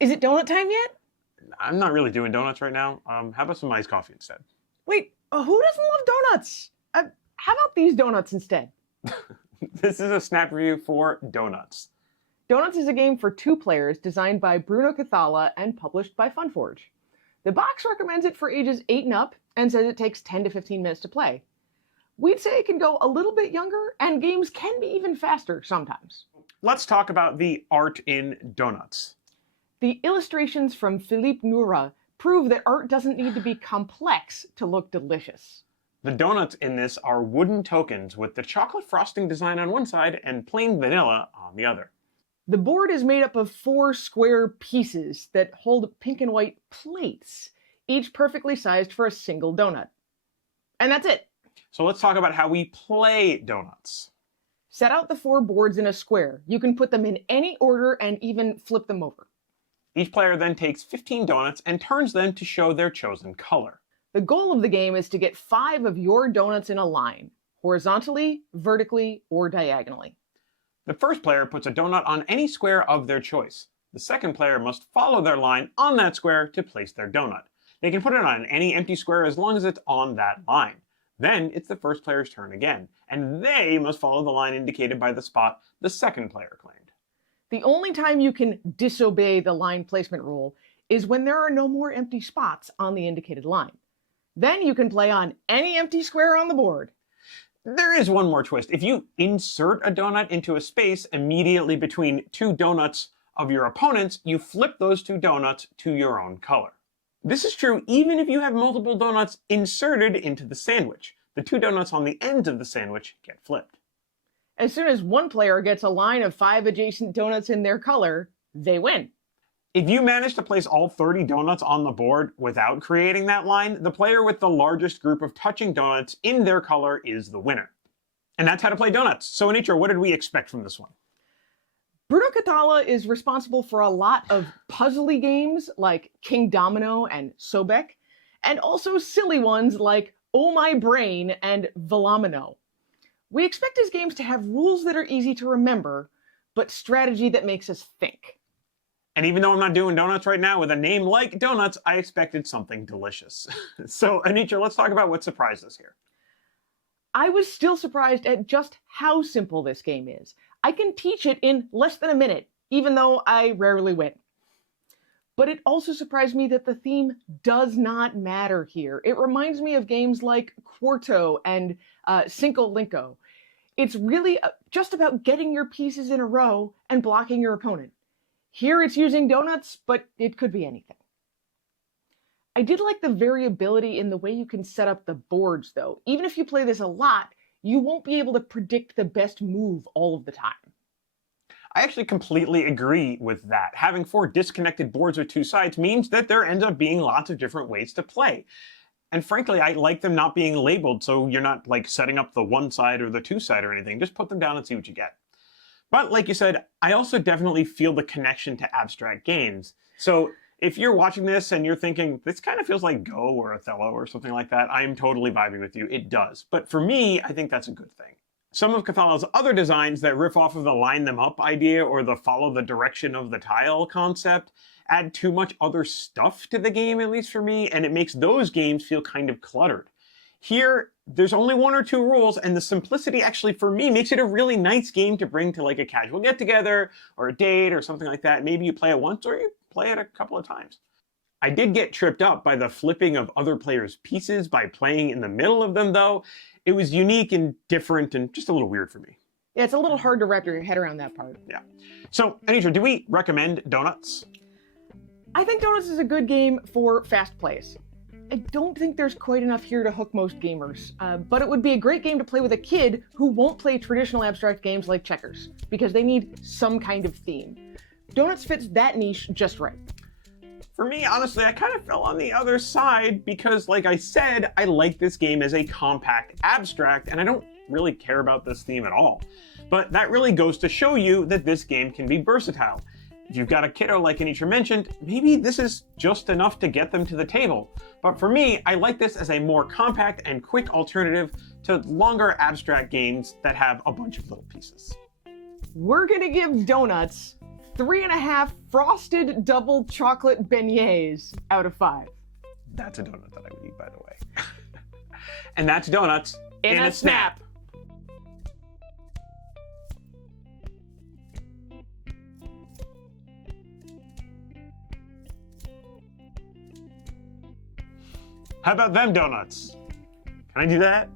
Is it donut time yet? I'm not really doing donuts right now. How about some iced coffee instead? Wait, who doesn't love donuts? How about these donuts instead? This is a snap review for Donuts. Donuts is a game for 2 players designed by Bruno Cathala and published by Funforge. The box recommends it for ages 8 and up and says it takes 10 to 15 minutes to play. We'd say it can go a little bit younger, and games can be even faster sometimes. Let's talk about the art in Donuts. The illustrations from Philippe Noura prove that art doesn't need to be complex to look delicious. The donuts in this are wooden tokens with the chocolate frosting design on one side and plain vanilla on the other. The board is made up of 4 square pieces that hold pink and white plates, each perfectly sized for a single donut. And that's it. So let's talk about how we play Donuts. Set out the 4 boards in a square. You can put them in any order and even flip them over. Each player then takes 15 donuts and turns them to show their chosen color. The goal of the game is to get 5 of your donuts in a line, horizontally, vertically, or diagonally. The first player puts a donut on any square of their choice. The second player must follow their line on that square to place their donut. They can put it on any empty square as long as it's on that line. Then it's the first player's turn again, and they must follow the line indicated by the spot the second player claimed. The only time you can disobey the line placement rule is when there are no more empty spots on the indicated line. Then you can play on any empty square on the board. There is one more twist. If you insert a donut into a space immediately between 2 donuts of your opponents, you flip those 2 donuts to your own color. This is true even if you have multiple donuts inserted into the sandwich. The 2 donuts on the ends of the sandwich get flipped. As soon as one player gets a line of 5 adjacent donuts in their color, they win. If you manage to place all 30 donuts on the board without creating that line, the player with the largest group of touching donuts in their color is the winner. And that's how to play Donuts. So Anitra, what did we expect from this one? Bruno Cathala is responsible for a lot of puzzly games like Kingdomino and Sobek, and also silly ones like Oh My Brain and Velomino. We expect his games to have rules that are easy to remember, but strategy that makes us think. And even though I'm not doing donuts right now with a name like Donuts, I expected something delicious. So Anitra, let's talk about what surprised us here. I was still surprised at just how simple this game is. I can teach it in less than a minute, even though I rarely win. But it also surprised me that the theme does not matter here. It reminds me of games like Quarto and Cinco Linko. It's really just about getting your pieces in a row and blocking your opponent. Here it's using donuts, but it could be anything. I did like the variability in the way you can set up the boards, though. Even if you play this a lot, you won't be able to predict the best move all of the time. I actually completely agree with that. Having 4 disconnected boards with 2 sides means that there ends up being lots of different ways to play. And frankly, I like them not being labeled, so you're not like setting up the 1 side or the 2 side or anything. Just put them down and see what you get. But like you said, I also definitely feel the connection to abstract games. So if you're watching this and you're thinking, this kind of feels like Go or Othello or something like that, I'm totally vibing with you. It does. But for me, I think that's a good thing. Some of Cathala's other designs that riff off of the line them up idea or the follow the direction of the tile concept add too much other stuff to the game, at least for me, and it makes those games feel kind of cluttered. Here, there's only 1 or 2 rules, and the simplicity actually, for me, makes it a really nice game to bring to like a casual get-together or a date or something like that. Maybe you play it once or you play it a couple of times. I did get tripped up by the flipping of other players' pieces by playing in the middle of them, though. It was unique and different and just a little weird for me. Yeah, it's a little hard to wrap your head around that part. Yeah. So, Anitra, do we recommend Donuts? I think Donuts is a good game for fast plays. I don't think there's quite enough here to hook most gamers, but it would be a great game to play with a kid who won't play traditional abstract games like checkers, because they need some kind of theme. Donuts fits that niche just right. For me, honestly, I kind of fell on the other side because, like I said, I like this game as a compact abstract, and I don't really care about this theme at all. But that really goes to show you that this game can be versatile. If you've got a kiddo like Anitra mentioned, maybe this is just enough to get them to the table. But for me, I like this as a more compact and quick alternative to longer abstract games that have a bunch of little pieces. We're gonna give Donuts 3.5 frosted double chocolate beignets out of 5. That's a donut that I would eat, by the way. And that's donuts In a snap. How about them donuts? Can I do that?